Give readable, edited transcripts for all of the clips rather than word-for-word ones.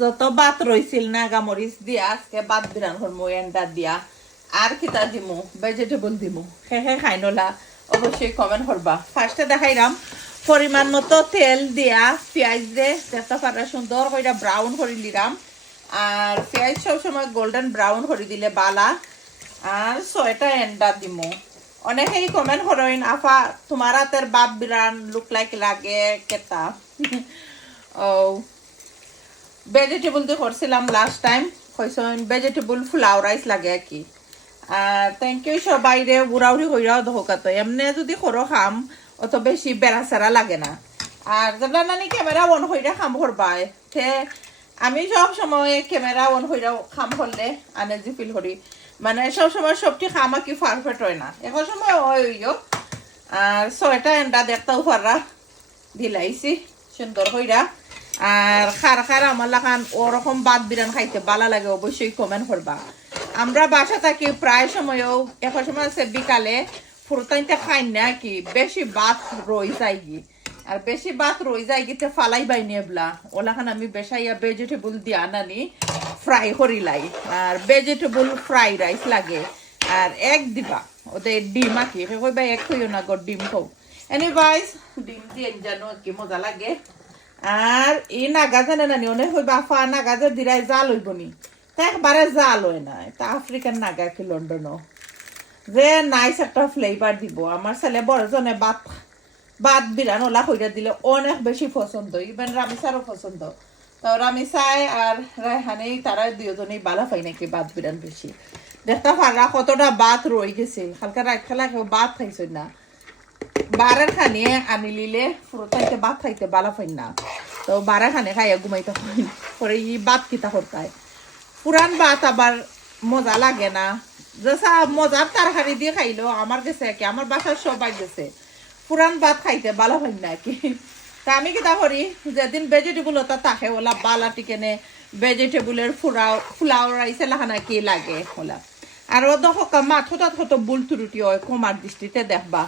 যত বাত রইছিল না গামরিচ দিয়া আজকে বাত বিরান করমু এন্ডা দিয়া আর কিতা দিমু ভেজিটেবল দিমু হে খাই নলা অবশ্যই কমেন্ট করবা ফার্স্টে দেখাইলাম পরিমাণ মতো তেল দিয়া পেঁয়াজ দে তেতা পাতা সুন্দর করে ব্রাউন করে দিলাম আর পেঁয়াজ সবসময় গোল্ডেন ব্রাউন করে দিলে বালা আর 6টা এন্ডা দিমু অনেকেই কমেন্ট করেন আফা তোমার হাতের বাপ বিরান লুক লাইক লাগে কেতা ও ভেজিটেবল দিয়ে করছিলাম লাস্ট টাইম কইসন ভেজিটেবল ফুলাও রাইস লাগে আর কি আর থ্যাংক ইউ সবাই রে উড়াউড়ি হইরাও দোকাতো এমনি যদি করো খাম অত বেশি বেড়াচারা লাগে না আর যেটা নানি ক্যামেরা অন হইরা খাম করবাই তে আমি সব সময় ক্যামেরা অন হইরা খাম করলে আনেজি ফিল করি মানে সব সময় সবটি খামা কি পারফেক্ট হয় না এখন সময় হইও আর 6টা এন্ডা দেখতাও পারা দিলাইছি সুন্দর হইরা আর খার আমার লাগান ওরকম বাদ বিরান খাইতে ভালো লাগে অবশ্যই কমেন্ট করবা আমরা বাসা থাকি প্রায় সময়ও এখন সময় আছে বিকালে ফুরতাইতে খাই না কি বেশি ভাত রই যায় কি আর বেশি ভাত রই যায় গিতে ফালাই বাই নেবলা ওলাখান আমি বেশাইয়া ভেজিটেবল দিয়া নানি ফ্রাই করিলাই আর ভেজিটেবল ফ্রাই রাইস লাগে আর এক দিবা ওদের ডিম আঁকি কইবা এক হইও না গো ডিম খাও এনিওয়াইজ ডিম দিয়ে জানো কি মজা লাগে আর এই নাগা জানে নানি অনেক হইবা আফা নাগাজের দিরাই জাল হইব নি তা একবারে জাল হয় না তা আফ্রিকান নাগা কি লন্ডনও যে নাইস একটা ফ্লেভার দিব আমার ছেলে বড় জনে বাদ বিরান ওলা হইরা দিলে অনেক বেশি পছন্দ ইভেন রামিসারও পছন্দ তো রামিসাই আর রায়হানেই তারা দুজনেই ভালো পাই নাকি বাদ বিরান বেশি দেখতে পারা কতটা বাত রই গেছে হালকা রাত খেলা কেউ বাদ খাইছে না বারের খানে আনি লিলে ফুরতাইতে বাদ খাইতে ভালো পাই না তো বারা খানে খাইয়া ঘুমাইতে হয় পরে ই বাদ কিতা করতায় পুরান বাত আবার মজা লাগে না যেসা মজার তরকারি দিয়ে খাইলো আমার গেছে কি আমার বাসার সবাই গেছে পুরান ভাত খাইতে ভালো হয় না কি তা আমি কিতা করি যেদিন ভেজিটেবল ওটা থাকে ওলা বালা টিকেনে ভেজিটেবলের ফুলাও রাইসে লাখানা কি লাগে ওলা আর ও দেখো মাথা কত বুল ত্রুটি হয় কমার দৃষ্টিতে দেখবা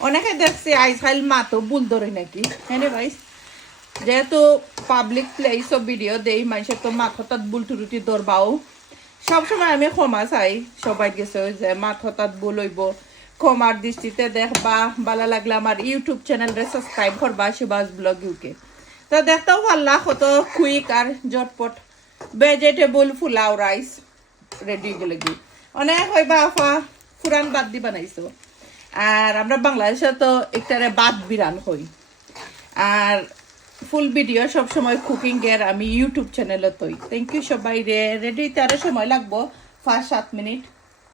অনেকে দেখছি আইসাইল মাতো বুল ধরে নাকি হ্যাঁ ভাই যেহেতু পাবলিক প্লেস অফ ভিডিও দেই মানুষের তো মাথাত বুল ত্রুটি ধরবাও সবসময় আমি ক্ষমা চাই সবাই গেছে যে মাথাত ভুল হইব ক্ষমার দৃষ্টিতে দেখবা ভালো লাগলে আমার ইউটিউব চ্যানেলরে সাবস্ক্রাইব করবা সুভাষ ব্লগ ইউকে তো দেখতেও পারলা কত কুইক আর ঝটপট ভেজিটেবল ফুলাও রাইস রেডি গেলে কি অনেক হইবা আফা ফুরান বাদ দি বানাইছো আর আমরা বাংলাদেশে তো একটারে বাদ বিরান হই আর ফুল ভিডিও সব সময় কুকিং এর আমি ইউটিউব চ্যানেলে তৈ থ্যাংক ইউ সবাই রে রেডি তার সময় লাগবো 5-7 মিনিট